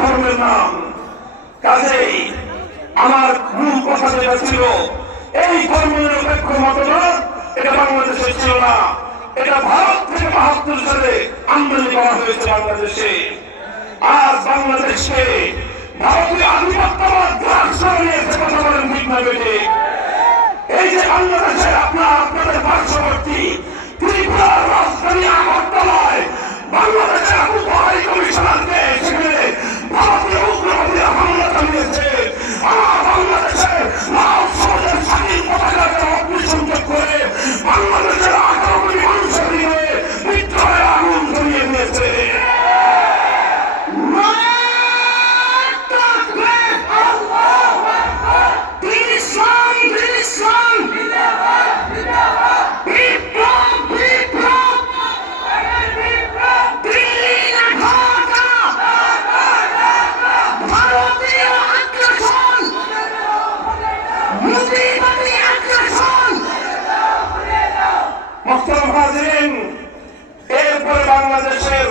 ধর্মের নাম। কাজেই আমার মূল কথা যেটা ছিল, এই ধর্মনিরপেক্ষ মতবাদ এটা বাংলাদেশে ছিল না, এটা ভারত থেকে ৭২ সালে আমদানি করা হয়েছে বাংলাদেশে। আর বাংলাদেশকে ভারতীয় আধিপত্যবাদ গ্রাস করে নিয়েছে। কথা বলেন ঠিক না বেঠিক? এই যে বাংলাদেশে আপনাদের পার্শ্ববর্তী ত্রিপুরার রাজধানী আগরতলায় বাংলাদেশের আবু হাই কমিশনারকে সেখানে ভারতীয় উগ্রবাদীরা হামলা চালিয়েছে। আমার বাংলাদেশের লাল সমাজের স্বাধীন পতাকাকে অগ্নিসংযোগ করে বাংলাদেশের ১৮ কোটি মানুষের হৃদয়ে বিদ্রোহের আগুন ধরিয়ে দিয়েছে। এরপরে বাংলাদেশের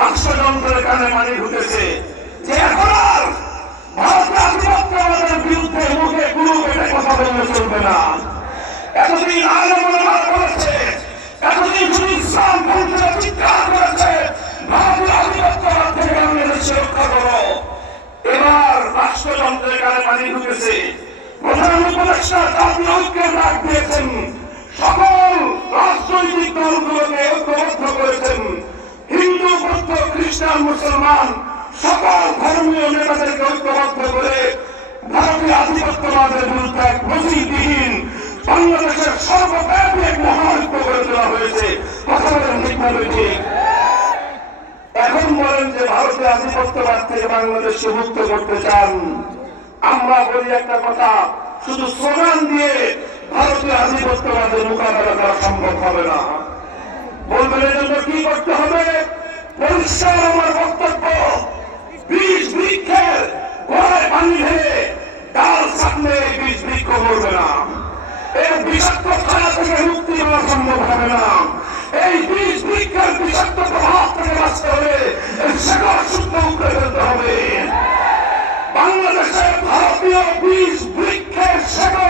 রাষ্ট্রযন্ত্রের কানে পানি ঢুকেছে যে এখন আর ভারতের আধিপত্যবাদের বিরুদ্ধে মুখে গুরু পেটে কথা বললে চলবে না। এতদিন আলেমরা বলেছে, এতদিন শুধু ইসলাম পন্থীরা চিৎকার করেছে ভারতের আধিপত্যবাদ থেকে বাংলাদেশকে রক্ষা করো। এবার রাষ্ট্রযন্ত্রের কানে পানি ঢুকেছে। প্রধান উপদেষ্টা জাতীয় ঐক্যের ডাক দিয়েছেন, সকল রাজনৈতিক দলগুলোকে ঐক্যবদ্ধ করেছেন। হিন্দু, বৌদ্ধ, খ্রিস্টান, মুসলমান সকল ধর্মীয় নেতাদেরকে ঐক্যবদ্ধ করে ভারতীয় আধিপত্যবাদের বিরুদ্ধে এক নজিরবিহীন বাংলাদেশের সর্বব্যাপী এক মহাঐক্য গড়ে তোলা হয়েছে। কথা বলেন ঠিক না ঠিক? এখন বলেন যে ভারতীয় আধিপত্যবাদ থেকে বাংলাদেশকে মুক্ত করতে চান। আমরা বলি একটা কথা, শুধু স্লোগান দিয়ে ভারতীয় আধিপত্যবাদের মোকাবেলা করা সম্ভব হবে না। বলবেন এর জন্য কি করতে হবে? পরিষ্কার আমার বক্তব্য, বীজ বৃক্ষের গোড়ায় পানি ঢেলে ডাল ছাড়লে বীজ বৃক্ষ করবে না। এর বিষাক্ত ছায়া থেকে মুক্তি পাওয়া সম্ভব হবে না। এই বীজ বৃক্ষের বিষাক্ত প্রভাব থেকে বাঁচতে হলে এর শেকড় শুদ্ধ উপরে ফেলতে হবে। বাংলাদেশের ভারতীয় বীজ বৃক্ষের শেকড়